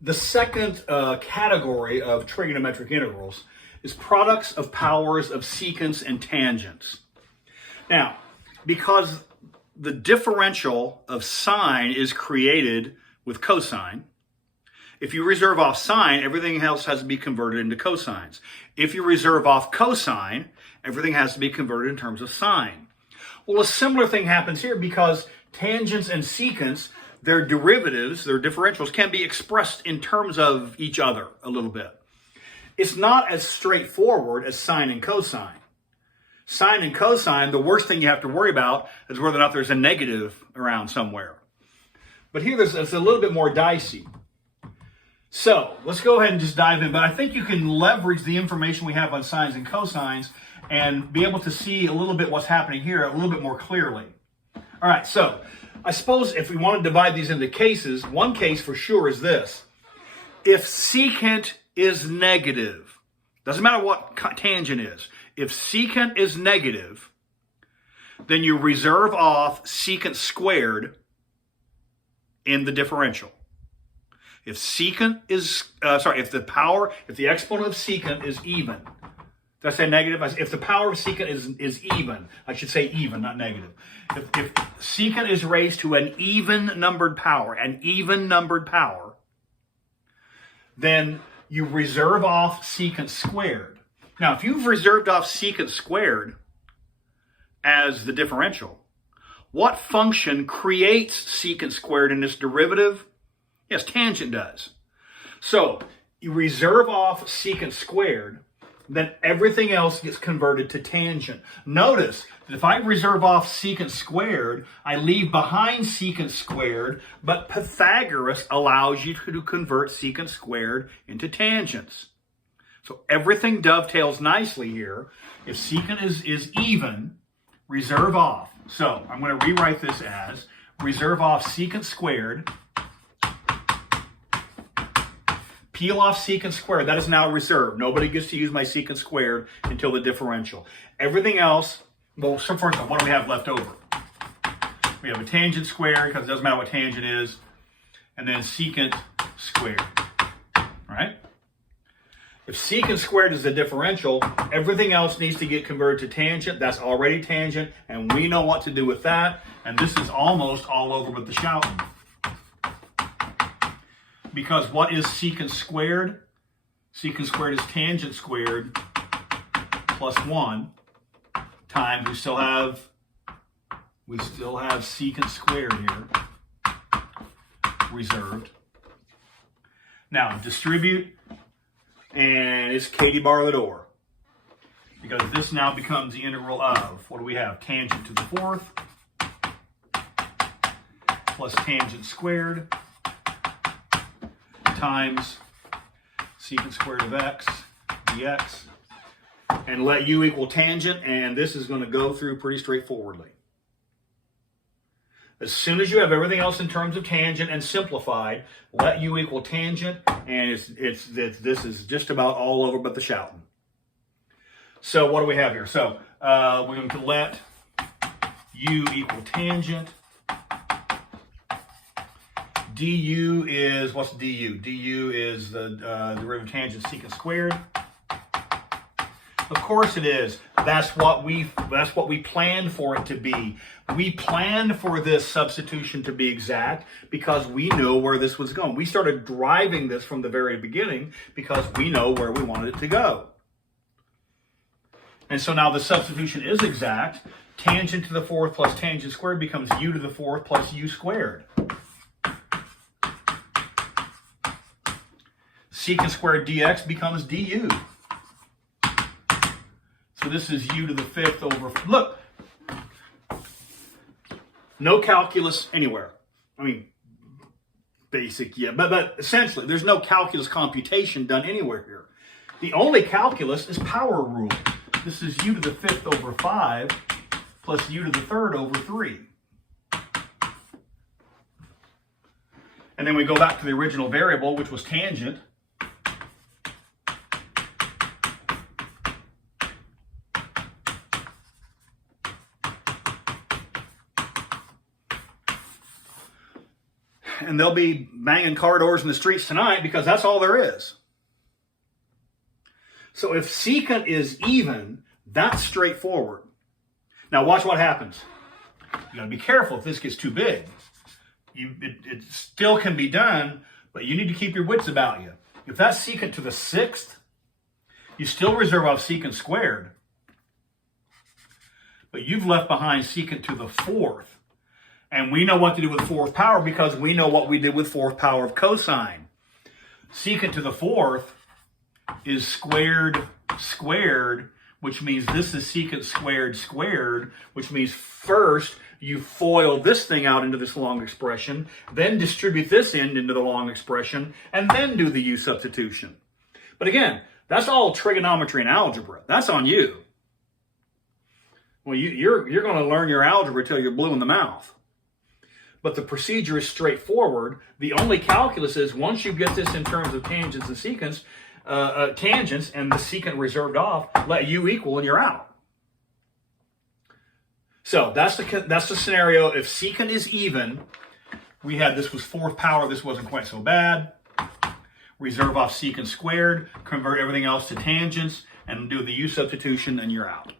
The second category of trigonometric integrals is products of powers of secants and tangents. Now, because the differential of sine is created with cosine, if you reserve off sine, everything else has to be converted into cosines. If you reserve off cosine, everything has to be converted in terms of sine. Well, a similar thing happens here because tangents and secants, their derivatives, their differentials, can be expressed in terms of each other a little bit. It's not as straightforward as sine and cosine. Sine and cosine, the worst thing you have to worry about is whether or not there's a negative around somewhere. But here it's a little bit more dicey. So let's go ahead and just dive in. But I think you can leverage the information we have on sines and cosines and be able to see a little bit what's happening here a little bit more clearly. All right, so I suppose if we want to divide these into cases, one case for sure is this. If secant is negative, doesn't matter what tangent is, if secant is negative, then you reserve off secant squared in the differential. If secant is, if the exponent of secant is even, did I say negative? If the power of secant is even, I should say even, not negative. If secant is raised to an even numbered power, then you reserve off secant squared. Now, if you've reserved off secant squared as the differential, what function creates secant squared in this derivative? Yes, tangent does. So you reserve off secant squared, then everything else gets converted to tangent. Notice that if I reserve off secant squared, I leave behind secant squared, but Pythagoras allows you to convert secant squared into tangents. So everything dovetails nicely here. If secant is even, reserve off. So I'm going to rewrite this as reserve off secant squared, peel off secant squared. That is now reserved. Nobody gets to use my secant squared until the differential. Everything else, well, so first of all, what do we have left over? We have a tangent squared, because it doesn't matter what tangent is, and then secant squared, right? If secant squared is the differential, everything else needs to get converted to tangent. That's already tangent, and we know what to do with that. And this is almost all over but the shouting. Because what is secant squared? Secant squared is tangent squared plus 1 times, we still have secant squared here reserved. Now distribute, and it's Katie bar the door. Because this now becomes the integral of, what do we have? Tangent to the fourth plus tangent squared times secant squared of x dx, and let u equal tangent, and this is going to go through pretty straightforwardly. As soon as you have everything else in terms of tangent and simplified, let u equal tangent, and this is just about all over but the shouting. So what do we have here? So we're going to let u equal tangent. du is, what's du? du is the derivative of tangent secant squared. Of course it is. That's what we planned for it to be. We planned for this substitution to be exact because we know where this was going. We started driving this from the very beginning because we know where we wanted it to go. And so now the substitution is exact. Tangent to the fourth plus tangent squared becomes u to the fourth plus u squared. Secant squared dx becomes du. So this is u to the fifth over, look, no calculus anywhere. I mean, basic, yeah, but essentially there's no calculus computation done anywhere here. The only calculus is power rule. This is u to the fifth over 5 plus u to the third over 3. And then we go back to the original variable, which was tangent. And and they'll be banging car doors in the streets tonight because that's all there is. So if secant is even, that's straightforward. Now watch what happens. You got to be careful if this gets too big. It still can be done, but you need to keep your wits about you. If that's secant to the 6th, you still reserve off secant squared. But you've left behind secant to the 4th. And we know what to do with 4th power because we know what we did with 4th power of cosine. Secant to the 4th is squared squared, which means this is secant squared squared, which means first you FOIL this thing out into this long expression, then distribute this end into the long expression, and then do the U substitution. But again, that's all trigonometry and algebra. That's on you. Well, you're going to learn your algebra till you're blue in the mouth. But the procedure is straightforward. The only calculus is once you get this in terms of tangents and secants, tangents and the secant reserved off, let U equal and you're out. So that's the scenario. If secant is even, we had this was 4th power. This wasn't quite so bad. Reserve off secant squared, convert everything else to tangents, and do the U substitution, and you're out.